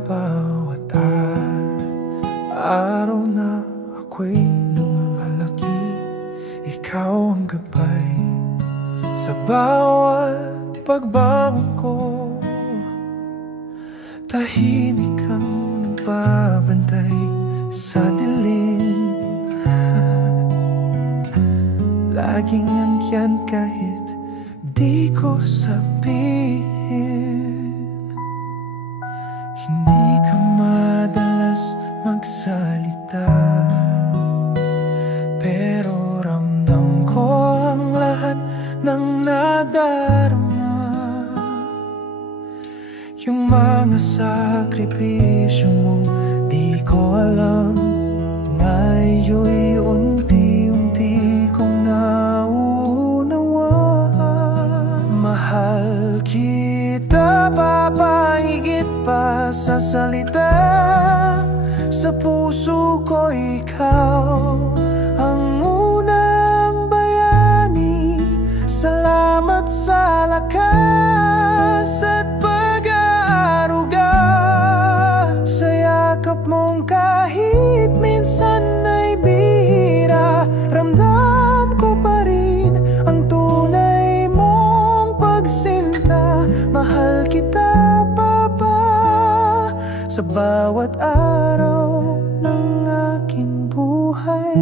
bawat araw na ako'y lumalaki, ikaw ang gabay sa bawat pagbangon ko. Tahimik kang nagbabantay sa dilim, laging nandyan kahit di ko sabihin. Hindi ka madalas magsalita, pero ramdam ko ang lahat ng nadarama. Yung mga sakripisyo mong di ko alam, ngayon'y unti-unti kong naunawaan. Mahal kita, papahigit pa sa salita. Sa puso ko ikaw ang unang bayani. Salamat sa lakas at pag-aaruga, sa yakap mong kahit minsan ay bihira. Ramdam ko pa rin ang tunay mong pagsinta. Mahal kita, Papa, sa bawat araw ng aking buhay.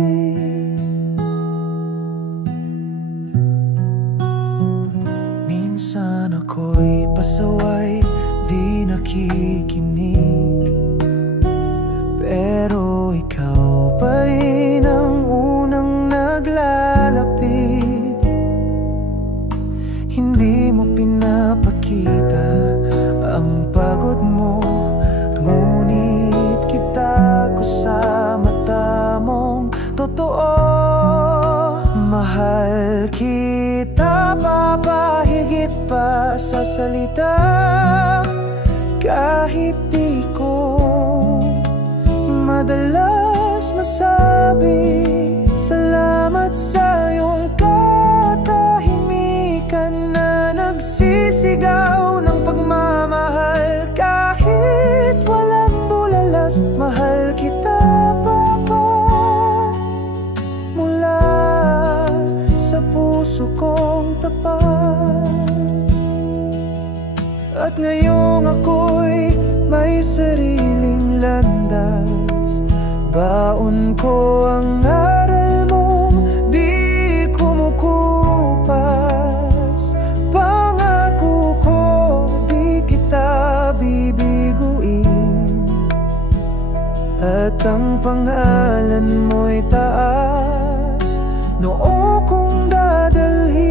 Minsan ako'y pasaway, di nakikinig, pero ikaw pa rin ang unang naglalapit. Hindi mo pinapakita ang pagod mo, ngunit kita ko sa mata mong totoo. Mahal kita, Papa, higit pa sa salita. Kahit di ko madalas masabi, salamat sa iyong katahimikan na nagsisigaw ng pagmamahal kahit walang bulalas. Mahal kita, Papa, mula sa puso kong tapat. At ngayong ako'y may sariling landas, baon ko ang aral mong di kumukupas. Pangako ko di kita bibiguin, at ang pangalan mo'y taas noo kong dadalhin.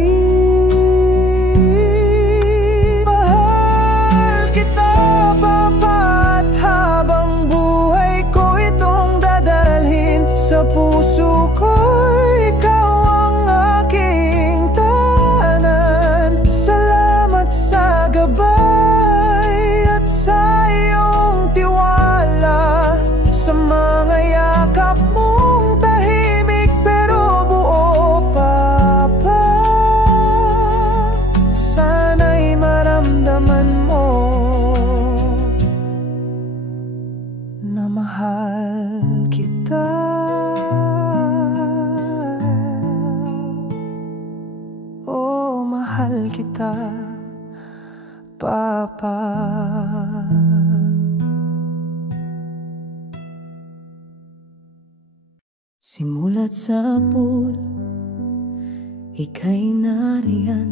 Mahal kita, Papa, at habang buhay ko itong dadalhin. Sa puso ko ikaw ang aking tahanan. Salamat sa gabay at sa iyong tiwala, sa mga yakap mong tahimik pero buo, Papa. Sana'y maramdaman mo na mahal kita. Oh, mahal kita, Papa. Simulat sa pool, ika'y nariyan.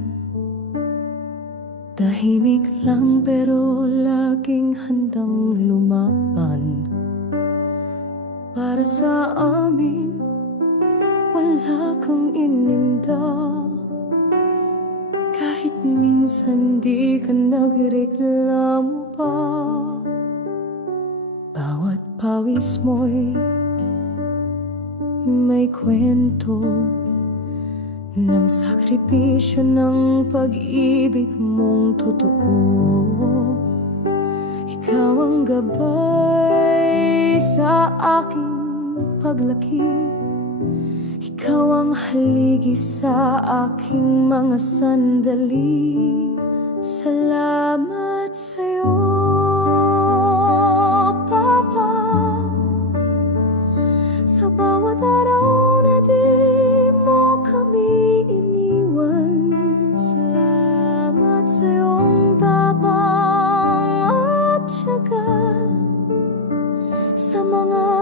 Tahimik lang pero laging handang lumaban. Para sa amin, wala kang ininda. Kahit minsan di ka nagreklamo pa. Bawat pawis mo'y may kwento ng sakripisyo ng pag-ibig mong totoo. Ikaw ang gabay sa aking paglaki. Ikaw ang haligi sa aking mga sandali. Salamat sa'yo.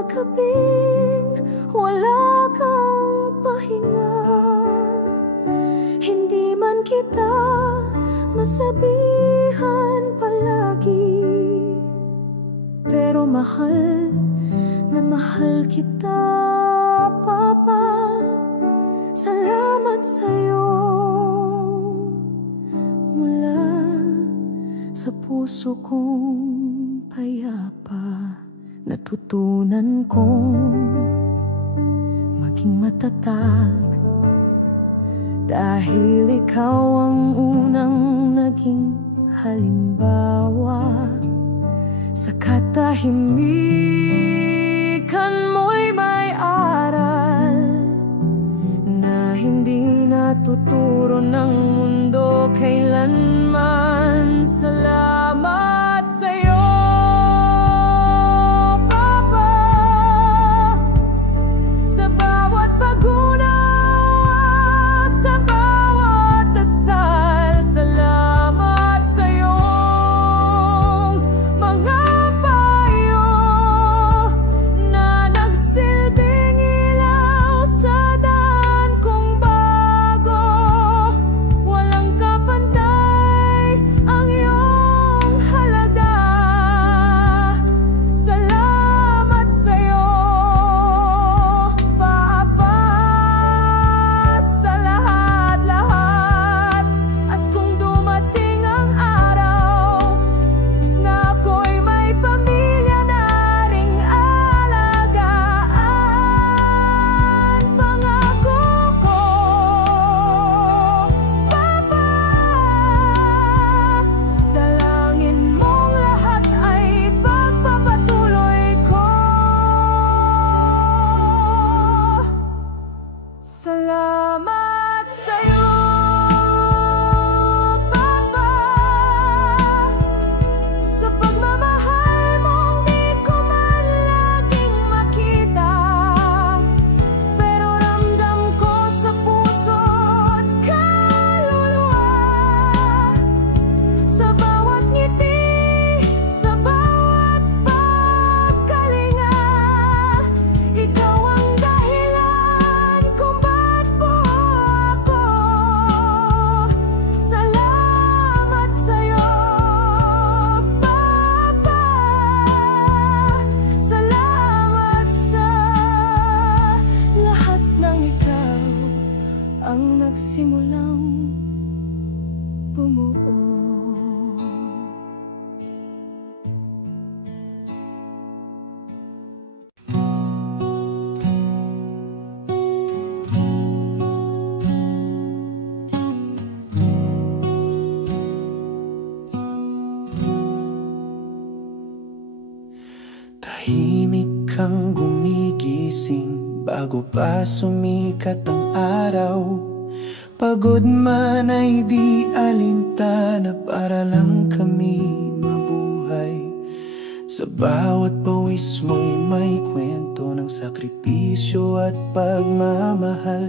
gabing wala kang pahinga. Hindi man kita masabihan palagi, pero mahal na mahal kita, Papa. Salamat sa'yo mula sa puso kong payapa. Natutunan kong maging matatag dahil ikaw ang unang naging halimbawa. Sa katahimikan mo'y may aral na hindi natuturo ng mundo kailanman. Salamat sa'yo, Papa, sa bawat pag-unawa, sa bawat dasal. Salamat sa'yong mga payo na nagsilbing ilaw sa daan kong bago. Walang kapantay ang iyong halaga. Salamat sa'yo, Papa, sa lahat-lahat. At kung dumating ang araw na ako'y may pamilya na ring alagaan, pangako ko, Papa, dalangin mong lahat ay pagpapatuloy ko. Salamat sa'yo, Papa, sa pagmamahal mong di ko man laging makita, pero ramdam ko sa puso't kaluluwa. Sa bawat ngiti, sa bawat pagkalinga, ikaw ang dahilan kung ba't buo ako. Salamat sa'yo, Papa. Salamat sa lahat ng ikaw ang nagsimulang bumuo. Tahimik kang gumigising bago pa sumikat ang araw. Pagod man ay di alintana para lang kami mabuhay. Sa bawat pawis mo'y may kwento ng sakripisyo at pagmamahal.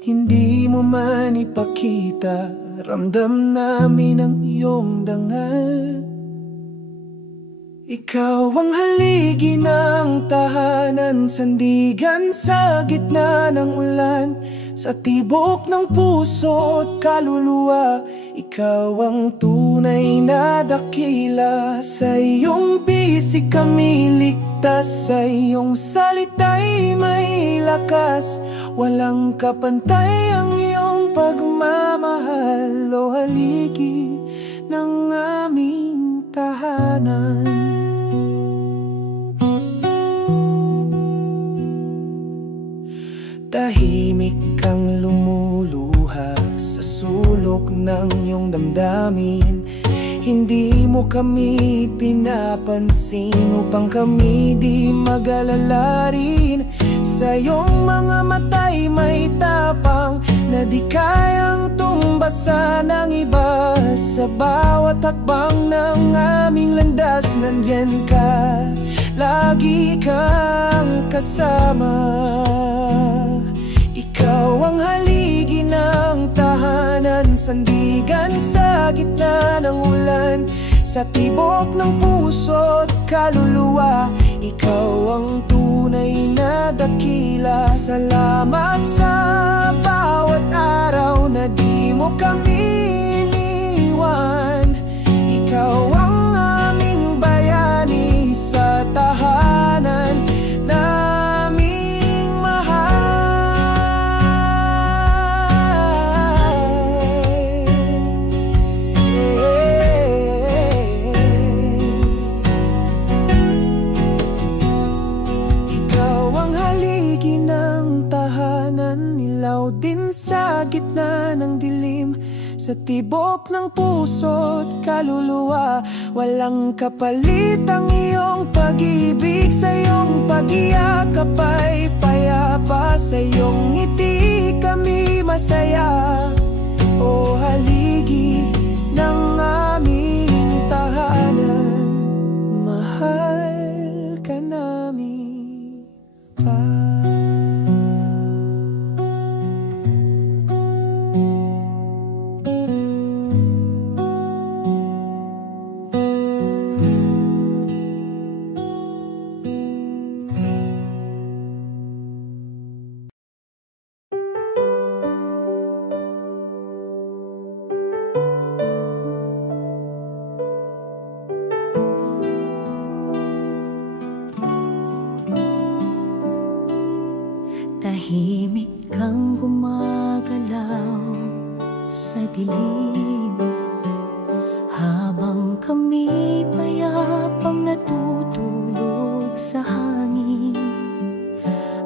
Hindi mo man ipakita, ramdam namin ang iyong dangal. Ikaw ang haligi ng tahanan, sandigan sa gitna ng ulan. Sa tibok ng puso at kaluluwa, ikaw ang tunay na dakila. Sa iyong bisig kami ligtas, sa iyong salita'y may lakas. Walang kapantay ang iyong pagmamahal, o haligi ng aming tahanan. Tahimik kang lumuluha sa sulok ng iyong damdamin. Hindi mo kami pinapansin upang kami di mag-alala rin. Sa iyong mga mata'y may tapang na di kayang tumbasan ng iba. Sa bawat hakbang ng aming landas, nandyan ka, lagi kang kasama. Ikaw ang haligi ng tahanan, sandigan sa gitna ng ulan. Sa tibok ng puso at kaluluwa, ikaw ang tunay dakila. Salamat sa bawat araw na di mo kami iniwan. Ikaw ang aming bayani sa tahanan naming mahal. Ikaw ang haligi ng tahanan, ilaw din sa gitna ng dilim. Sa tibok ng puso't kaluluwa, walang kapalit ang iyong pag-ibig. Sa iyong pag-iyakap ay payapa, sa iyong ngiti kami masaya. O haligi ng aming tahanan, mahal ka namin pa. Tahimik kang gumagalaw sa dilim, habang kami payapang natutulog sa hangin.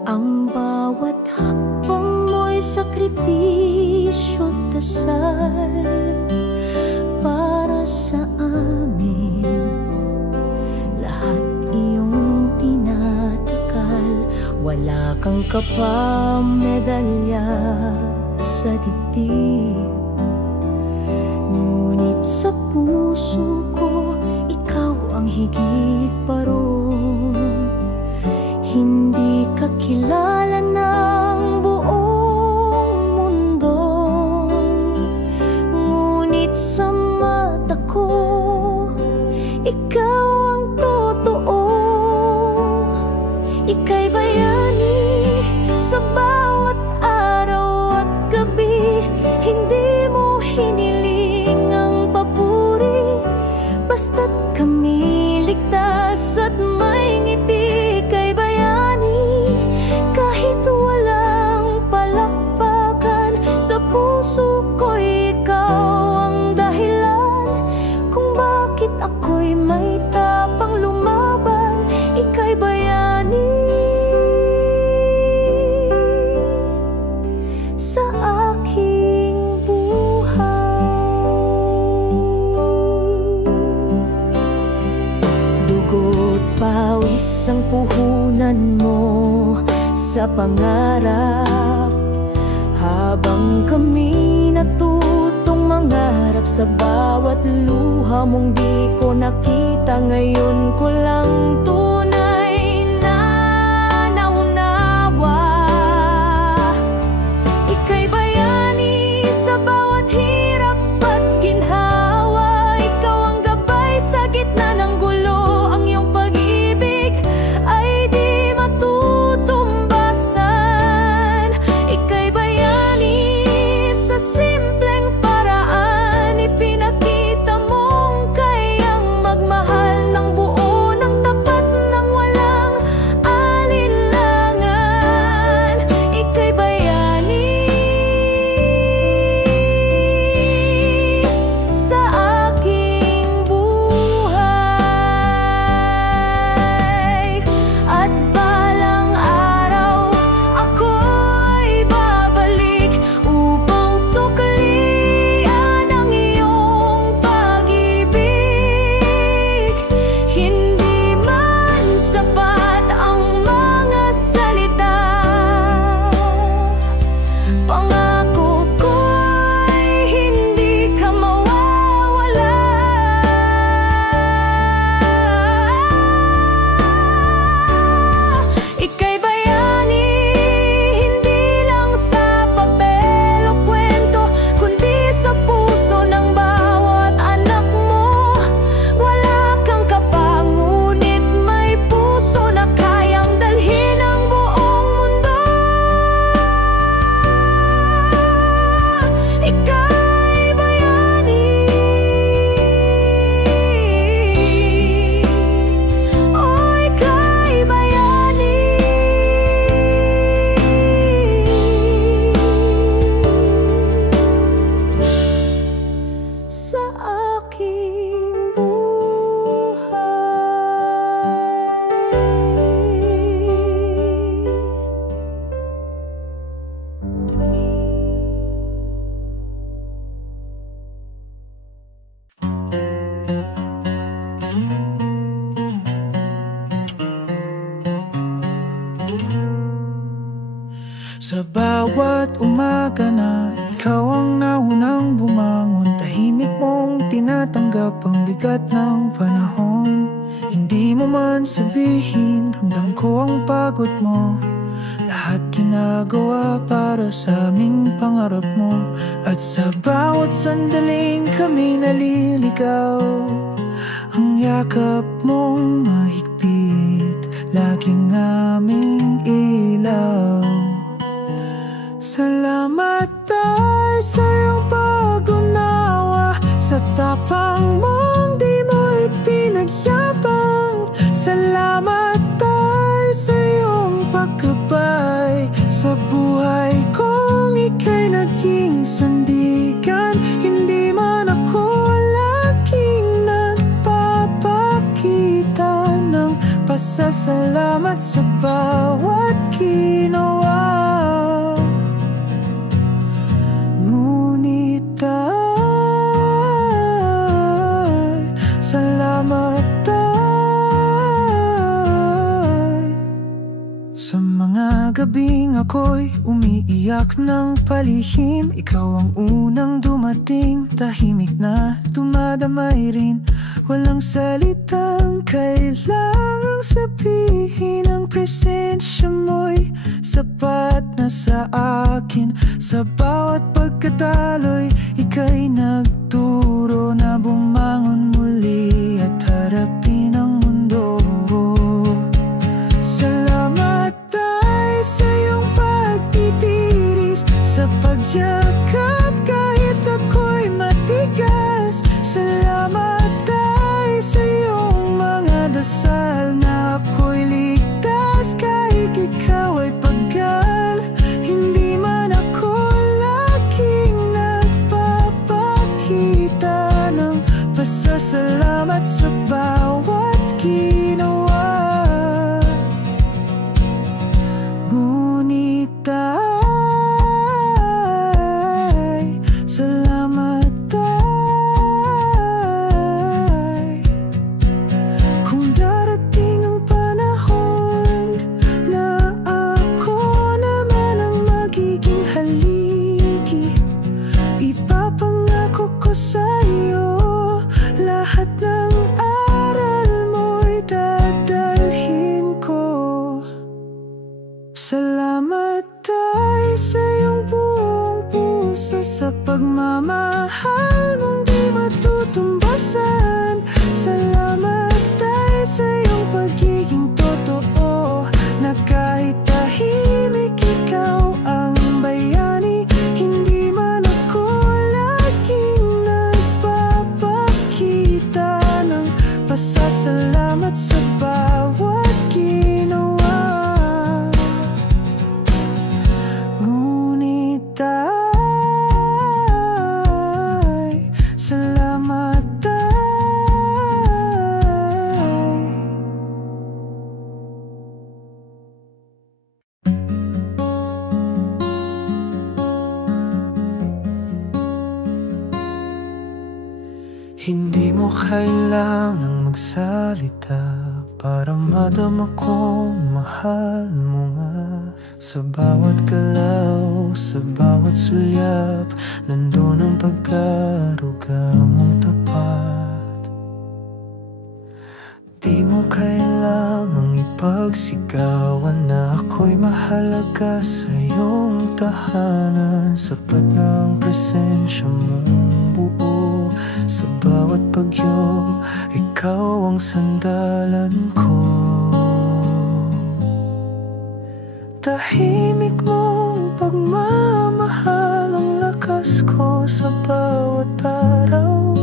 Ang bawat hakbang mo'y sakripisyo't dasal para sa amin. Lahat iyong tinatakal, wala kang kapamedalya sa dibdib. Ngunit sa puso ko, ikaw ang higit pa roon. Hindi ka kilala ng buong mundo, ngunit sa mata ko, ikaw ang totoo. Ika'y bayani sa bawat araw at gabi. Hindi mo hiniling ang papuri, basta't kami ligtas at may ngiti. Ika'y bayani kahit walang palakpakan. Sa puso ko'y ikaw ang dahilan kung bakit ako'y may tapang lumaban. Ika'y bayani sa aking buhay. Dugo't pawis ang puhunan mo sa pangarap, habang kami natutong mangarap. Sa bawat luha mong di ko nakita, ngayon ko lang tunay na naunawa. Ika'y bayani sa bawat hirap at ginhawa. Ikaw ang gabay sa gitna ng gulo. Ang iyong pag-ibig ay di matutumbasan. Ika'y bayani sa simpleng paraan. Ipinakita mong kayang magmahal ng buo, ng tapat Sa bawat umaga na ikaw ang naunang bumangon, tahimik mong tinatanggap ang bigat ng panahon. Hindi mo man sabihin, ramdam ko ang pagod mo. Lahat ginagawa para sa aming pangarap mo. At sa bawat sandaling kami naliligaw, ang yakap mong mahigpit, laging aming ilaw. Salamat ay sa iyong pag-unawa, sa tapang mong di mo ipinagyabang. Salamat ay sa iyong pagkabay, sa buhay kong ika'y naging sandigan. Hindi man ako laging nagpapakita ng pasasalamat sa bawat ginawa. Salamat ay sa mga gabing ako'y umiiyak ng palihim. Ikaw ang unang dumating, tahimik na dumadamay rin. Walang salitang kailangang sabihin, ang presensya mo'y sapat na sa akin. Sa bawat pagkatalo'y ika'y nagturo na bumangon muli at harapin ang mundo. Salamat ay sa iyong pagtitiis, sa pagyakap kahit ako'y matigas. Salamat ay sa iyong mga dasal na ako'y ligtas kahit ikaw ay paggal. Hindi man ako laging nagpapakita ng pasasalamat sa bawat ginawa. Ngunit ay salamat ay kung darating ang panahon na ako naman ang magiging haligi, ipapangako ko sa iyo lahat ng aral mo'y dadalhin ko. Salamat ay sa iyong buong puso, sa pagmamahal mong di matutumbasan. Salamat ay sa iyong pagiging totoo, na kahit tahimik ikaw ang bayani. Hindi man ako laging nagpapakita ng pasasalamat sa bawat ginawa. Ngunit ay salamat ay hindi mo kailangang magsalita para madama kong mahal mo nga. Sa bawat galaw, sa bawat sulyap, nandun ang pagkaruga mong tapat. Di mo kailangang ipagsigawan na ako'y mahalaga sa iyong tahanan. Sapat na ang presensya mong buo, sa bawat bagyo, ikaw ang sandalan ko. Tahimik mong pagmamahal ang lakas ko sa bawat araw.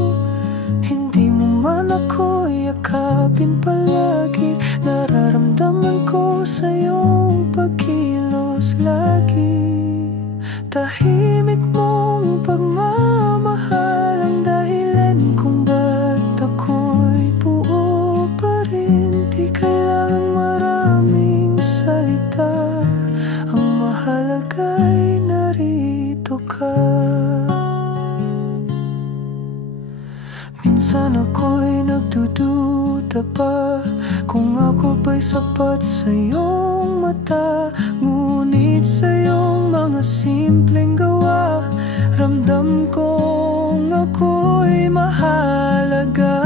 Hindi mo man ako yakapin palagi, nararamdaman ko sa iyong pagkilos lagi. Tahimik mong pagmamahal ang dahilan kung ba't ako'y buo pa rin. Di kailangan maraming salita, ang mahalaga'y narito ka. Minsan ako'y nagdududa pa ako'y sapat sa iyong mata. Ngunit sa iyong mga simpleng gawa, ramdam kong ako'y mahalaga.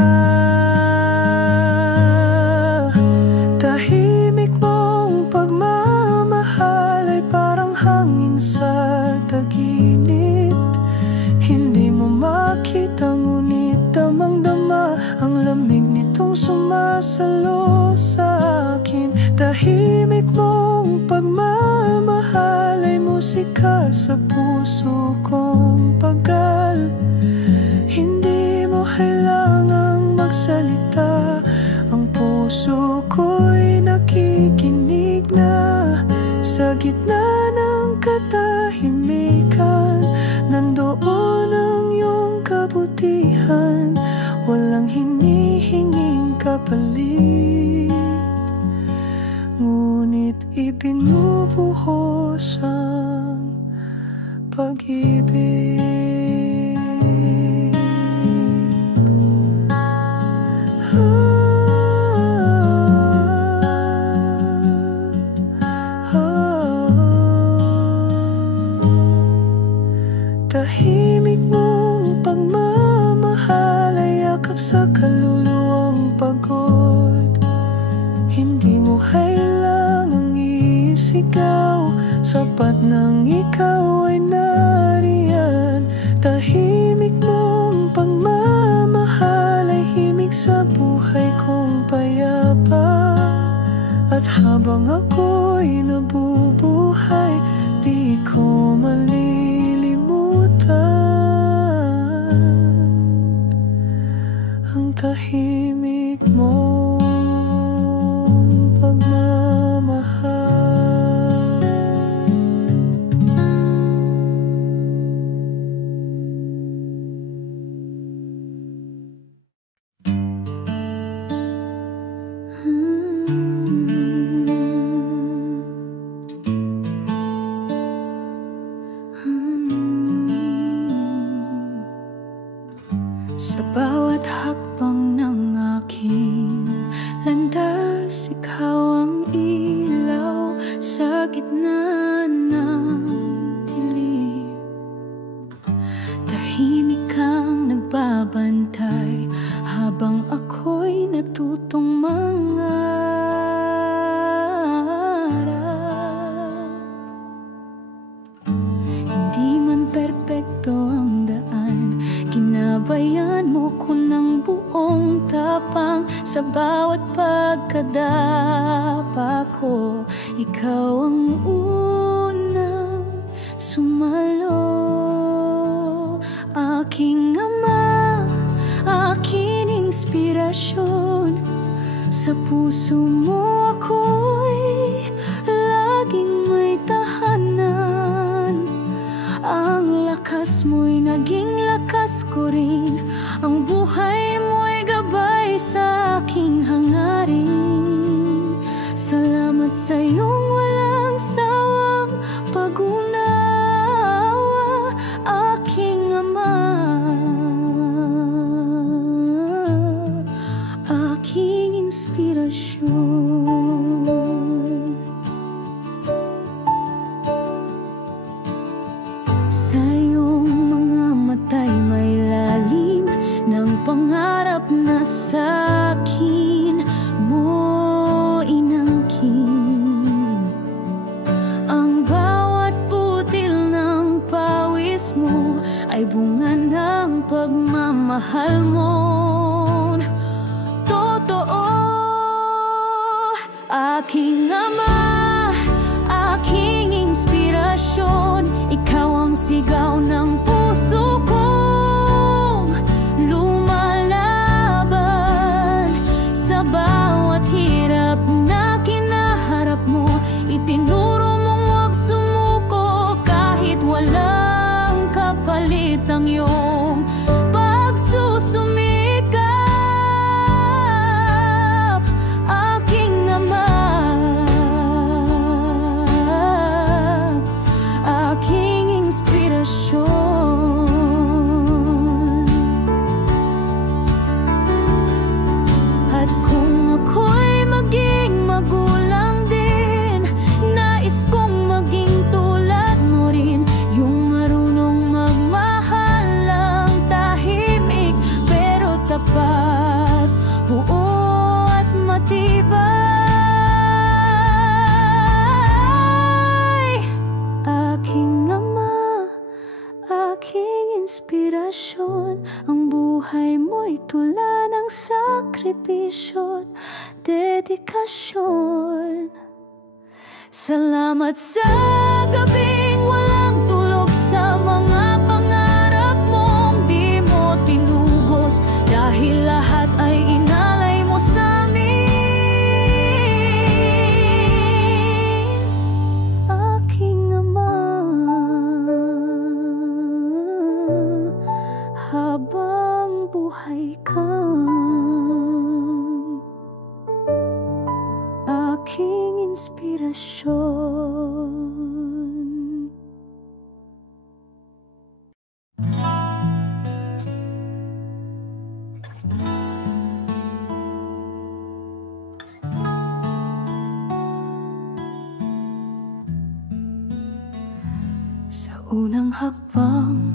Tahimik mong pagmamahal ay parang hangin sa tag-init. Hindi mo makita ngunit damang-dama ang lamig nitong sumasalo sa akin. Tahimik mong pagmamahal ay musika sa puso kong pagal. Hindi mo kailangang magsalita, ang puso ko'y nakikinig na. Sa gitna ng katahimikan, nandoon ang iyong kabutihan. Walang hinihinging kapalit, ngunit ibinubuhos ang pag-ibig. Tahimik mong pagmamahal ay yakap sa kaluluwang pagod. Hindi mo kailangang isigaw, sapat nang ikaw ay nariyan. Tahimik mong pagmamahal ay himig sa buhay kong payapa. At habang ako'y nabubuhay, di ko ang tahimik mong pagmamahal. Sa bawat hakbang ng aking landas, ikaw ang ilaw sa gitna ng dilim. Tahimik kang nagbabantay habang ako'y natutong mangarap. Hindi man perpekto ang daan, ginabayan mo ko ng buong tapang. Sa bawat pagkadapa ko, ikaw ang unang sumalo. Aking Ama, aking inspirasyon, sa puso mo ako'y laging may tahanan. Ang lakas mo'y naging lakas ko rin, ang buhay mo'y gabay sa aking hangarin. Salamat sa iyong walang sawang pag-unawa, aking Ama, aking inspirasyon. Sa iyong mga mata'y may lalim ng pangarap na sa'kin mo inangkin. Ang bawat butil ng pawis mo ay bunga ng pagmamahal mo. Totoo, aking Ama, aking inspirasyon, ikaw ang sigaw ng puso kong lumalaban. Sa bawat hirap na kinaharap mo, itinuro mong huwag sumuko. Kahit walang kapalit ang iyong pagsusumikap, aking Ama, aking inspirasyon. tula ng sakripisyo't dedikasyon. Salamat sa gabing walang tulog, sa mga pangarap mong di mo tinubos, dahil lahat ay inalay mo sa amin. Aking Ama, habang buhay kang aking inspirasyon. Sa unang hakbang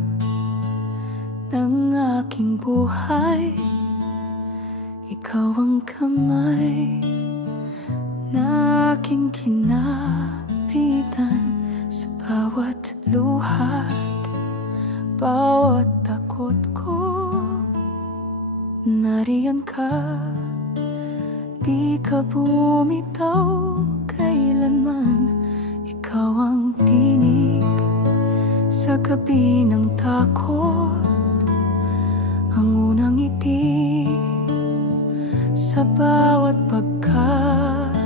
ng aking buhay, ikaw ang kamay na aking kinapitan. Sa bawat luha, bawat takot ko, nariyan ka. Di ka bumitaw kailanman, ikaw ang tinig sa gabi ng takot, ang unang ngiti sa bawat pagkatapa.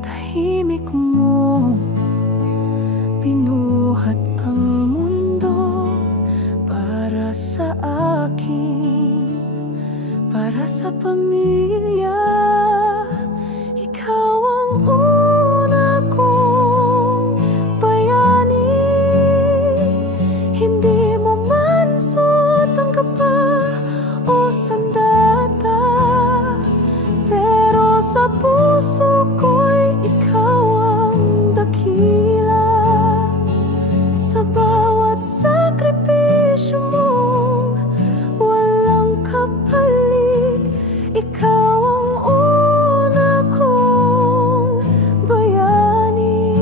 Tahimik mo binuhat ang mundo para sa akin, para sa pamilya. Ikaw ang una kong bayani, hindi mo man suot ang kapa o sandata, pero sa puso ko'y ikaw ang dakila. Sa bawat sakripisyo mong walang kapalit, ikaw ang una kong bayani.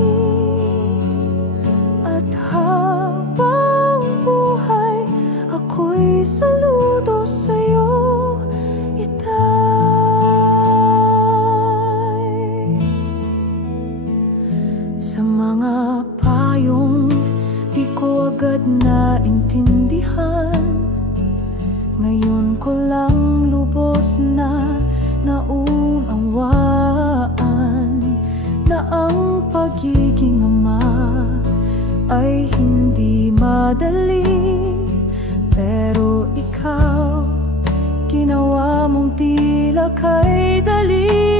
At habang buhay, ako'y saludo sa'yo, Itay. Sa mga payong di ko agad naintindihan, ngayon ko lang lubos na naunawaan na ang pagiging ama ay hindi madali. Pero ikaw, ginawa mong tila kay dali.